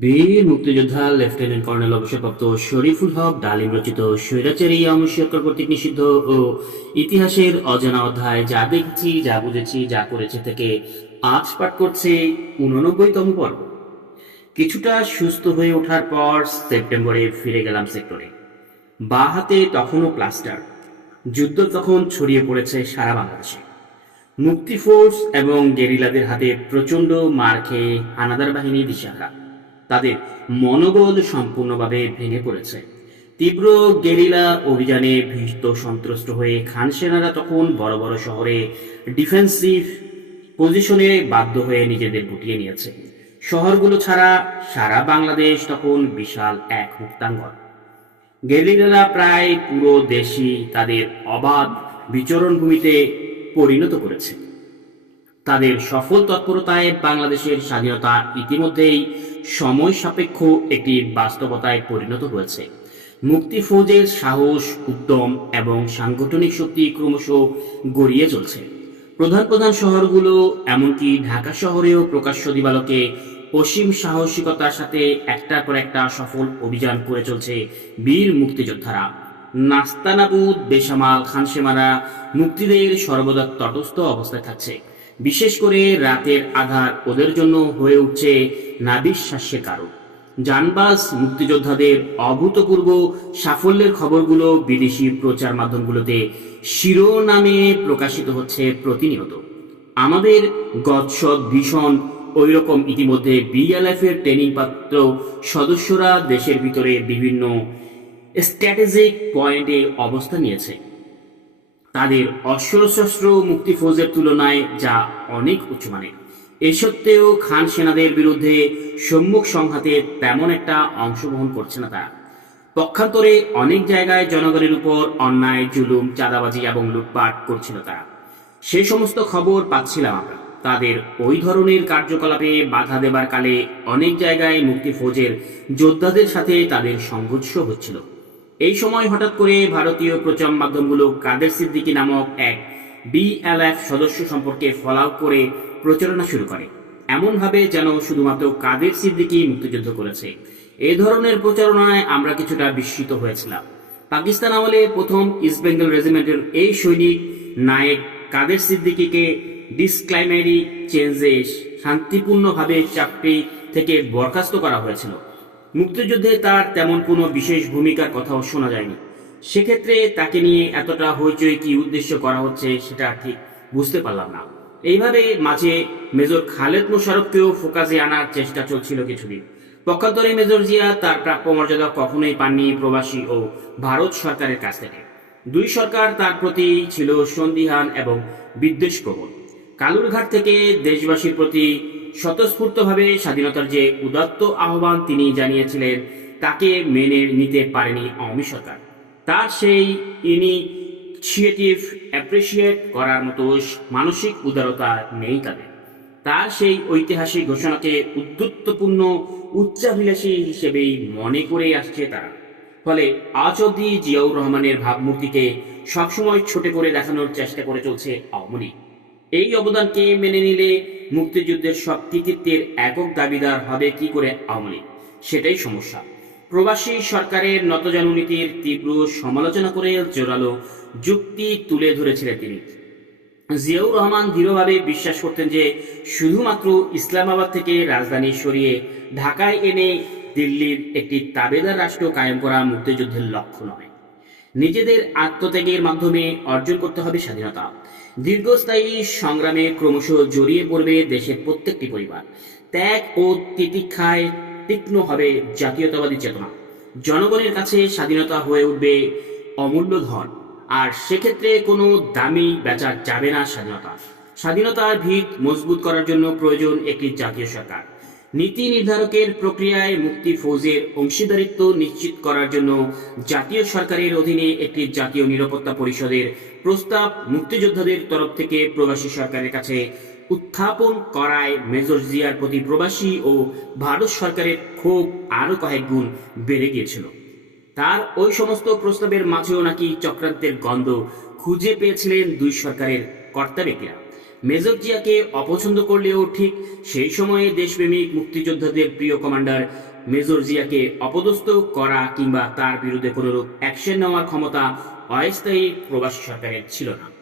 বীর মুক্তিযোদ্ধা lieutenant colonel অবসরপ্রাপ্ত শরীফুল হক, ডালিম রচিত স্বৈরাচারী আওয়ামী কর্তৃক নিষিদ্ধ ও ইতিহাসের অজানা অধ্যায় যা দেখেছি, যা বুঝেছি, যা করেছে থেকে আজ পাঠ করছে উননব্বইতম পর্ব। কিছুটা সুস্থ হয়ে ওঠার পর সেপ্টেম্বরে ফিরে গেলাম সেক্টরে। বা হাতে তখনও প্লাস্টার। যুদ্ধ তখন ছড়িয়ে পড়েছে সারা বাংলাদেশে। মুক্তি ফোর্স এবং গেরিলাদের হাতে প্রচণ্ড মার খেয়ে হানাদার বাহিনী দিশাহারা। তাদের মনোবল সম্পূর্ণভাবে ভেঙে পড়েছে। তীব্র গেরিলা অভিযানে ভীত সন্ত্রস্ত হয়ে খান সেনারা তখন বড় বড় শহরে ডিফেন্সিভ পজিশনে বাধ্য হয়ে নিজেদের গুটিয়ে নিয়েছে। শহরগুলো ছাড়া সারা বাংলাদেশ তখন বিশাল এক মুক্তাঙ্গন। গেরিলারা প্রায় পুরো দেশই তাদের অবাধ বিচরণ ভূমিতে পরিণত করেছে। তাদের সফল তৎপরতায় বাংলাদেশের স্বাধীনতা ইতিমধ্যেই সময় সাপেক্ষ একটি বাস্তবতায় পরিণত হয়েছে। মুক্তি ফৌজের সাহস, উদ্যম এবং সাংগঠনিক শক্তি ক্রমশ গড়িয়ে চলছে। প্রধান প্রধান শহরগুলো, এমনকি ঢাকা শহরেও প্রকাশ্য দিবালোকে অসীম সাহসিকতার সাথে একটার পর একটা সফল অভিযান করে চলছে বীর মুক্তিযোদ্ধারা। নাস্তানাবুদ, বেসামাল, খানসেমারা মুক্তিদের সর্বদা তটস্থ অবস্থায় থাকছে। বিশেষ করে রাতের আধার ওদের জন্য হয়ে উঠছে নাবিশ্বাস্যের কারণ। জানবাস মুক্তিযোদ্ধাদের অভূতপূর্ব সাফল্যের খবরগুলো বিদেশি প্রচার মাধ্যমগুলোতে শিরোনামে প্রকাশিত হচ্ছে প্রতিনিয়ত। আমাদের গৎসদ ভীষণ ওই রকম ইতিমধ্যে বিএলএফ এর ট্রেনিং পাত্র সদস্যরা দেশের ভিতরে বিভিন্ন স্ট্র্যাটেজিক পয়েন্টে অবস্থান নিয়েছে। তাদের অস্ত্রশস্ত্র মুক্তি ফৌজের তুলনায় যা অনেক উচ্চমানের এ সত্ত্বেও খান সেনাদের বিরুদ্ধে সম্মুখ সংঘাতে তেমন একটা অংশগ্রহণ করছে না তারা। পক্ষান্তরে অনেক জায়গায় জনগণের উপর অন্যায়, জুলুম, চাঁদাবাজি এবং লুটপাট করছিল তারা। সেই সমস্ত খবর পাচ্ছিলাম আমরা। তাদের ওই ধরনের কার্যকলাপে বাধা দেবার কালে অনেক জায়গায় মুক্তি ফৌজের যোদ্ধাদের সাথে তাদের সংঘর্ষ হচ্ছিল। এই সময় হঠাৎ করে ভারতীয় প্রচার মাধ্যমগুলো কাদের সিদ্দিকী নামক এক বিএলএফ সদস্য সম্পর্কে ফলাও করে প্রচারণা শুরু করে। এমনভাবে যেন শুধুমাত্র কাদের সিদ্দিকি মুক্তিযুদ্ধ করেছে। এ ধরনের প্রচারণায় আমরা কিছুটা বিস্মিত হয়েছিলাম। পাকিস্তান আমলে প্রথম ইস্ট বেঙ্গল রেজিমেন্টের এই সৈনিক নায়েক কাদের সিদ্দিকিকে ডিসক্লাইমারি চেঞ্জে শান্তিপূর্ণভাবে চাকরি থেকে বরখাস্ত করা হয়েছিল। মুক্তিযুদ্ধে তার তেমন কোনো বিশেষ ভূমিকার কথাও শোনা যায়নি। সেক্ষেত্রে তাকে নিয়ে এতটা হইচই কি উদ্দেশ্য করা হচ্ছে সেটা ঠিক বুঝতে পারলাম না। এইভাবে মাঝে মেজর খালেদ মোশারফকেও ফোকাসে আনার চেষ্টা চলছিল কিছুদিন। পক্ষান্তরে মেজর জিয়া তার প্রাপ্য মর্যাদা কখনোই পাননি প্রবাসী ও ভারত সরকারের কাছ থেকে। দুই সরকার তার প্রতি ছিল সন্দিহান এবং বিদ্বেষপ্রবণ। কালুরঘাট থেকে দেশবাসীর প্রতি স্বতঃস্ফূর্তভাবে স্বাধীনতার যে উদাত্ত আহ্বান তিনি জানিয়েছিলেন, তাকে মেনে নিতে পারেনি আওয়ামী সরকার। তার সেই ইনিশিয়েটিভ অ্যাপ্রিসিয়েট করার মতো মানসিক উদারতা নেই তাদের। তার সেই ঐতিহাসিক ঘোষণাকে উদ্যুত্তপূর্ণ উচ্চাভিলাষী হিসেবেই মনে করে আসছে তারা। ফলে আজ অব্দি জিয়াউর রহমানের ভাবমূর্তিকে সবসময় ছোট করে দেখানোর চেষ্টা করে চলছে আওয়ামী। এই অবদানকে মেনে নিলে মুক্তিযুদ্ধের সব কৃতিত্বের একক দাবিদার হবে কি করে আওয়ামী লীগ? সেটাই সমস্যা। প্রবাসী সরকারের নতজানু নীতির তীব্র সমালোচনা করে জোরালো যুক্তি তুলে ধরেছিলেন তিনি। জিয়াউর রহমান দৃঢ়ভাবে বিশ্বাস করতেন যে শুধুমাত্র ইসলামাবাদ থেকে রাজধানী সরিয়ে ঢাকায় এনে দিল্লির একটি তাবেদার রাষ্ট্র কায়েম করা মুক্তিযুদ্ধের লক্ষ্য নয়। নিজেদের আত্মত্যাগের মাধ্যমে অর্জন করতে হবে স্বাধীনতা। দীর্ঘস্থায়ী সংগ্রামে ক্রমশ জড়িয়ে পড়বে দেশের প্রত্যেকটি পরিবার। ত্যাগ ও তিতিক্ষায় তীক্ষ্ণ হবে জাতীয়তাবাদী চেতনা। জনগণের কাছে স্বাধীনতা হয়ে উঠবে অমূল্য ধন। আর সেক্ষেত্রে কোনো দামি বেচা যাবে না স্বাধীনতা। স্বাধীনতার ভিত মজবুত করার জন্য প্রয়োজন একটি জাতীয় সরকার। নীতি নির্ধারকের প্রক্রিয়ায় মুক্তি ফৌজের অংশীদারিত্ব নিশ্চিত করার জন্য জাতীয় সরকারের অধীনে একটি জাতীয় নিরাপত্তা পরিষদের প্রস্তাব মুক্তিযোদ্ধাদের তরফ থেকে প্রবাসী সরকারের কাছে উত্থাপন করায় মেজর জিয়ার প্রতি প্রবাসী ও ভারত সরকারের ক্ষোভ আরও কয়েক গুণ বেড়ে গিয়েছিল। তার ওই সমস্ত প্রস্তাবের মাঝেও নাকি চক্রান্তের গন্ধ খুঁজে পেয়েছিলেন দুই সরকারের কর্তা মেজর জিয়াকে অপছন্দ করলেও ঠিক সেই সময়ে দেশপ্রেমিক মুক্তিযোদ্ধাদের প্রিয় কমান্ডার মেজর জিয়াকে অপদস্থ করা কিংবা তার বিরুদ্ধে কোনোরূপ অ্যাকশন নেওয়ার ক্ষমতা অস্থায়ী প্রবাসী সরকারের ছিল না।